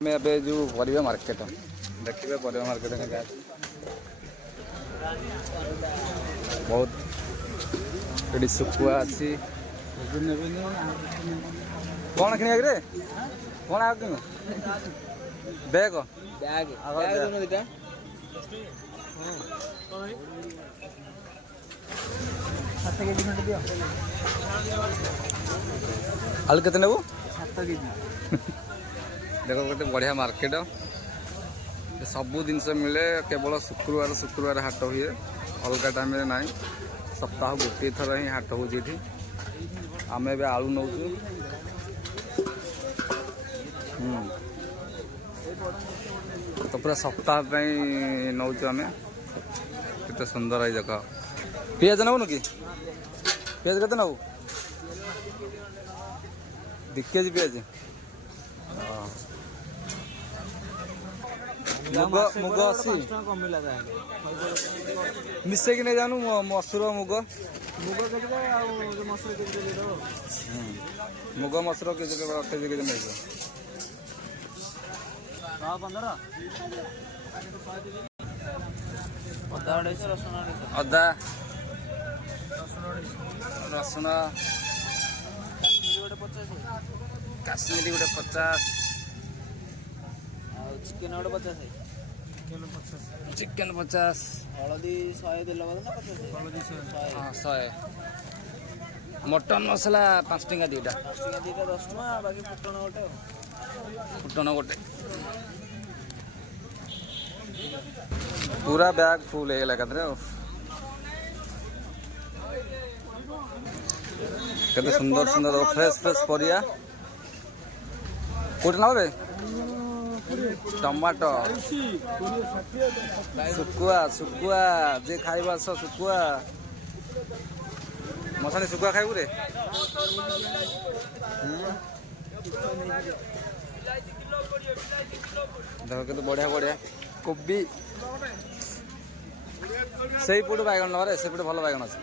मैं अबे जो परिवा मार्केट देखिए परिवा मार्केट बहुत ये सुखुआ अच्छी कौन किन रे कौन आ कि बैग बैग आलू केते नेबू 7 केजी देखो गोटे बढ़िया मार्केट सबू जिनस मिले केवल शुक्रवार शुक्रवार हाट हुए अलग टाइम ना सप्ताह गोटे थर ही हाट हो आम ए आलू नौ तो पूरा सप्ताह नौ आम के सुंदर है देख पिज नबुन कि पिज के नबू 2 केजी पिज मुग मुग 80 मिसे कि नहीं जानू मसूर मुग मुग मसूर केजी केजी नहीं अदा रसुण काश्मीरी गोटे 50 चिकेन गोटे 50 चिकेन 50 हलदी 100 दिल हलदी 100 मटन मसला 5 टंका दीटा 10 टका बाकी फुटन गोटे पूरा बैग फुल है एकाथरे केते सुंदर सुंदर फ्रेश फ्रेश परिया कोट ना रे टमाटो सुकुआ सुकुआ जे खाइबा सुकुआ मसाले सुकुआ खाइबु रे देखो के बढ़िया बढ़िया कोबी सही पुट बैगन नरे से पुट भल बैगन अछि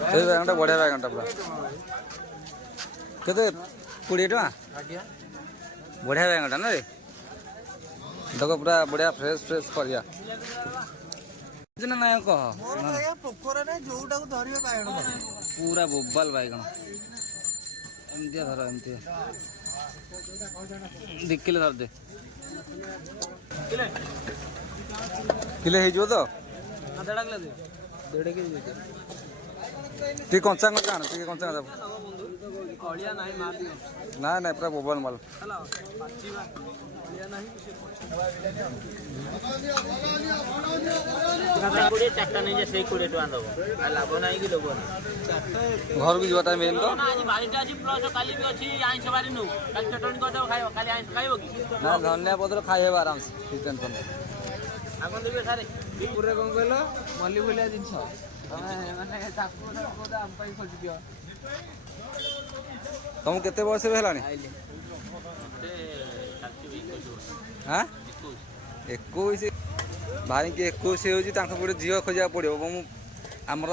ए बैगनटा बढ़िया बैगनटा पूरा केते 20 टका बढ़िया बैगनटा ना रे देखो पूरा बढ़िया फ्रेश फ्रेश परिया ना ना कह पोखर रे जोटा को धरियो बैगन पूरा बोबाल बैगन एमती धर एमती 2 किलो धर दे किलो है जो तो 1.5 किलो दे ती कंचा कंचा आण ती कंचा कंचा कलिया नाही मार दियो ना ना पूरा बोबल माल हला पाचीवा कलिया नाही कोड़े चारटा नहीं जे से 20 टका दबो आ लाभ नाही कि लोगो घर भी जटा मेन तो ना आज बारीटा आज प्लस काली भी अछि आइंस बारी नु काली चटनी कर दो खाइबो काली आइंस खाइबो कि ना धनिया पत्र खाइबो आराम से टेंशन नहीं आगन देबे सारे पूरे कोन कहलो मल्ली भलिया जिंस तुम केते वर्ष हेलानी हाँ 21 भाई की 21 गोटे झील खोजा पड़ो आमर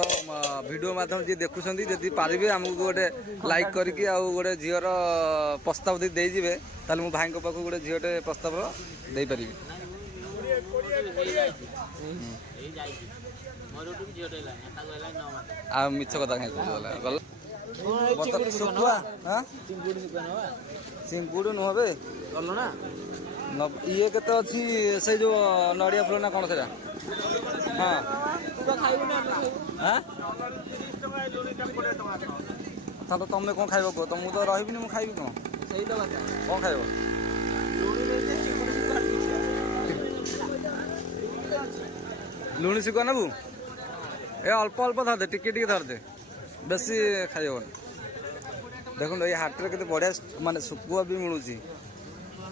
वीडियो माध्यम जी देखुं जदि पारे आमको गोटे लाइक करके गोटे झीर प्रस्ताव देजे ताल मो भाई पाख गोटे झीटे प्रस्ताव दे पारि मिछ कथा शुखुआ चिंगुड़ी नुहे ये के से जो नड़िया फुल ना कौन से हाँ तो तुम कौन खाइब कह तुम तो रही मुझे खाइबी कौन कौन खाइब लुणी शुखुआ नबू ए अल्प अल्प धर दे टिके धर दे बेसी खाइबन देखो ये हाट रे केते बढ़िया माने शुखुआ भी मिलू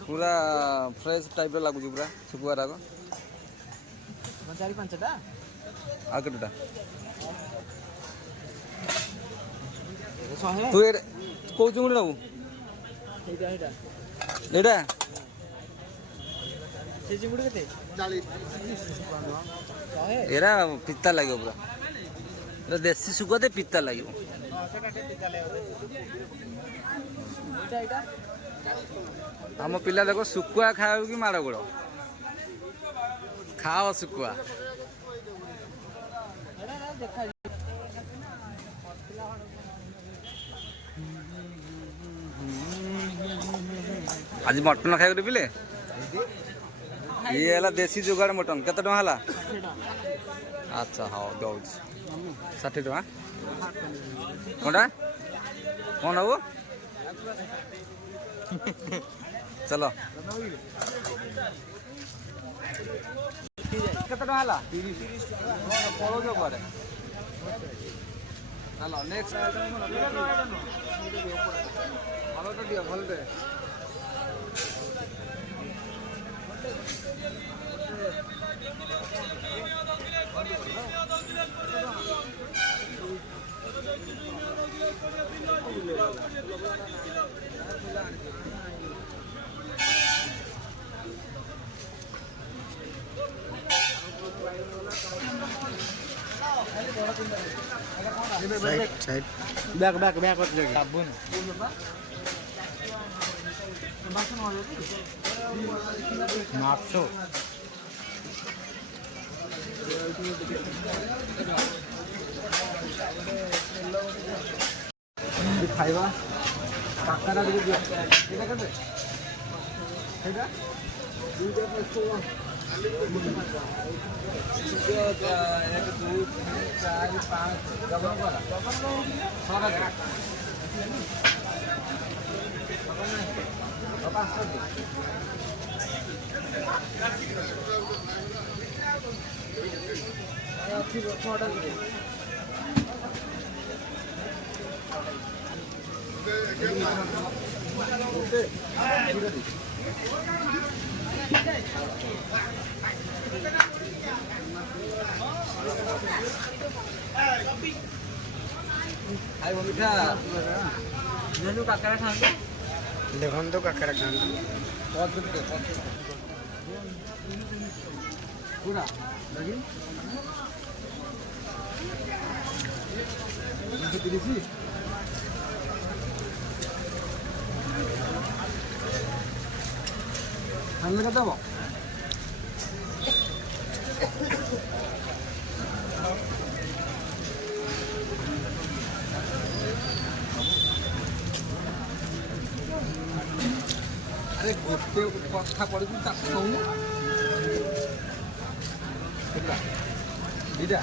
पूरा फ्रेश टाइप लगुच पूरा शुखुआ राग 4-5टा आ केटा तू ए को चिंगुड़ी नबू एटा से चिंगुड़ी केते 40 एरा पिता लागियो पूरा देसी शुखुआ दे पिता लगे ଆମ ପିଲା ଦେଖ ଶୁଖୁଆ ଖାଇବ କି ମାଡ଼ ଗୋଳ ଖାଅ ଶୁଖୁଆ। ଆଜି ମଟନ ଖାଇବାକୁ ପିଲେ ଇଏ ହେଲା ଦେଶୀ ଯୋଗାଡ଼ ମଟନ କେତେ ଟଙ୍କା ହେଲା? ଆଚ୍ଛା ହଉ ଦଉଛି 60 ଟଙ୍କା। କଣଟା କଣ ନବୁ? ଚାଲ କେତେ ଟଙ୍କା ହେଲା? 30 ପଳଉଛ କୁଆଡ଼େ? ଚାଲ ନେକ୍ସଟ ଭଲଟେ ଦିଅ ଭଲଟେ। बैक बैक बैक होते जाएगा साबुन मार्सो खाइबा काकरा दियो एटा केते एटा 2 4 5 डबल करा 6 का आइ मिठा मेनू काकरा खाते देखो तो काकरा खाते पूरा लगी 230 हमने कत दब अरे गोटे कथा पड़ी कहूँ दीटा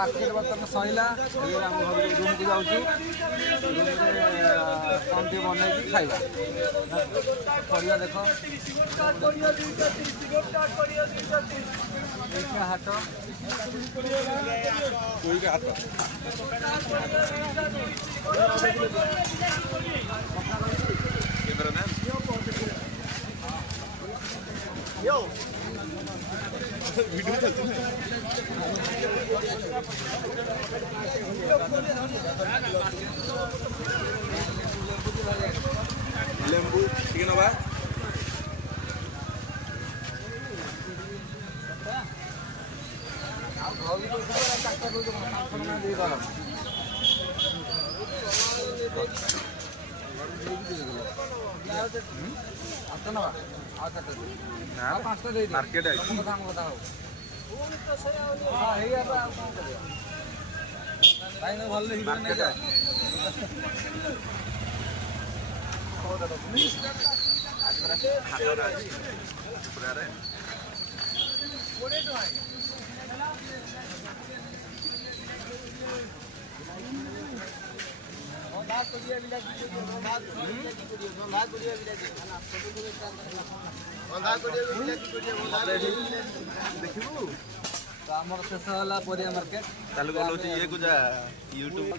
मार्केट बर्तमान सैला रूम को जाऊँ कम टे बन खाइबा परिया देख हाट वीडियो चलती है लेंबू ठीक ना भाई मार्केट ଦେଖିବୁ ତ ଆମର ଶେଷ ହେଲା ପରିବା ମାର୍କେଟ। ତାହେଲେ ଗଲ ହଉଛି ଇଏ କୁ ଯା ୟୁଟ୍ୟୁବ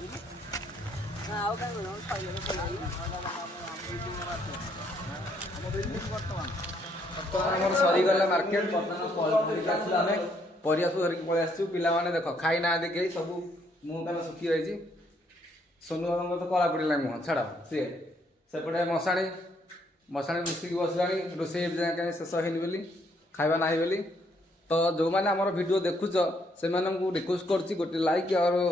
ଆମର ସରିଗଲା ମାର୍କେଟ। ବର୍ତ୍ତମାନ ଧରିକି ଆସିଲୁ ଆମେ ପରିବା ସବୁ ଧରିକି ପଳେଇ ଆସିଛୁ। ପିଲାମାନେ ଦେଖ ଖାଇନାହାନ୍ତି କେହି, ସବୁ ମୁହଁ କାନ ଶୁଖି ଯାଇଛି। ସୋନୁ ବାବାଙ୍କ ତ କଳା ପଡ଼ିଲାଣି ମୁହଁ, ଛାଡ଼ ସିଏ। ସେପଟେ ମଶାଣି ମିଶିକି ବସିଲାଣି, ରୋଷେଇ କାହିଁ ଶେଷ ହେଇନି ବୋଲି, ଖାଇବା ନାହିଁ ବୋଲି। ତ ଯେଉଁମାନେ ଆମର ଭିଡ଼ିଓ ଦେଖୁଛ ସେମାନଙ୍କୁ ରିକ୍ୱେଷ୍ଟ କରୁଛି ଗୋଟେ ଲାଇକ୍ ଆଉ